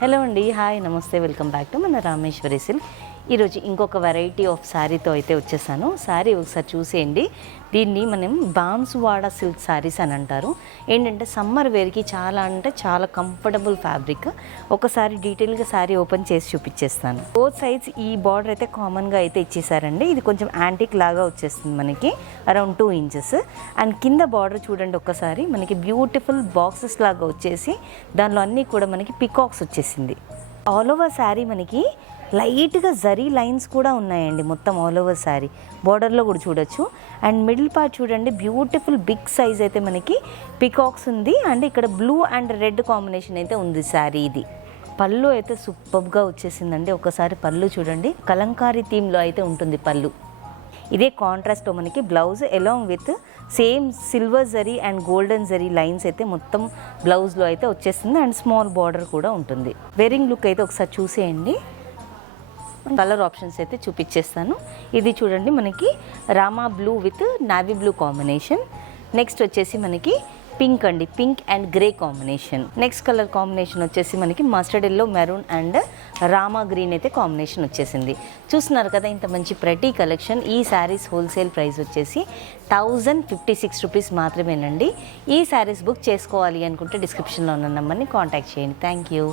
Hello అండి, hi, నమస్తే, welcome back to మన రామేశ్వరి సిల్క్. ఈరోజు ఇంకొక వెరైటీ ఆఫ్ శారీతో అయితే వచ్చేసాను. శారీ ఒకసారి చూసేయండి. దీన్ని మనం బాన్సువాడ సిల్క్ శారీస్ అని అంటారు. ఏంటంటే సమ్మర్ వేర్కి చాలా అంటే చాలా కంఫర్టబుల్ ఫ్యాబ్రిక్. ఒకసారి డీటెయిల్గా శారీ ఓపెన్ చేసి చూపించేస్తాను. బోత్ సైడ్స్ ఈ బార్డర్ అయితే కామన్గా అయితే ఇచ్చేసారండి. ఇది కొంచెం యాంటిక్ లాగా వచ్చేస్తుంది మనకి, అరౌండ్ 2 ఇంచెస్. అండ్ కింద బార్డర్ చూడండి ఒక్కసారి, మనకి బ్యూటిఫుల్ బాక్సెస్ లాగా వచ్చేసి దానిలో అన్నీ కూడా మనకి పికాక్స్ వచ్చేసింది. ఆల్ ఓవర్ శారీ మనకి లైట్గా జరీ లైన్స్ కూడా ఉన్నాయండి. మొత్తం ఆల్ ఓవర్ శారీ బార్డర్లో కూడా చూడొచ్చు. అండ్ మిడిల్ పార్ట్ చూడండి, బ్యూటిఫుల్ బిగ్ సైజ్ అయితే మనకి పికాక్స్ ఉంది. అండ్ ఇక్కడ బ్లూ అండ్ రెడ్ కాంబినేషన్ అయితే ఉంది శారీ. ఇది పళ్ళు అయితే సూపర్గా వచ్చేసిందండి. ఒకసారి పళ్ళు చూడండి, కలంకారీ థీమ్లో అయితే ఉంటుంది పళ్ళు. ఇదే కాంట్రాస్ట్ మనకి blouse along with same silver zari and golden zari lines అయితే మొత్తం బ్లౌజ్లో అయితే వచ్చేస్తుంది. అండ్ స్మాల్ బార్డర్ కూడా ఉంటుంది. వేరింగ్ లుక్ అయితే ఒకసారి చూసేయండి. కలర్ ఆప్షన్స్ అయితే చూపించేస్తాను. ఇది చూడండి మనకి Rama blue with navy blue combination. Next వచ్చేసి మనకి పింక్ అండి, pink and grey combination. Next colour combination వచ్చేసి మనకి mustard yellow, maroon and Rama green అయితే కాంబినేషన్ వచ్చేసింది. చూస్తున్నారు కదా ఇంత మంచి ప్రతి కలెక్షన్. ఈ శారీస్ హోల్సేల్ ప్రైస్ వచ్చేసి 1056 రూపీస్ మాత్రమేనండి. ఈ శారీస్ బుక్ చేసుకోవాలి అనుకుంటే డిస్క్రిప్షన్లో ఉన్న నెంబర్ని కాంటాక్ట్ చేయండి. Thank you.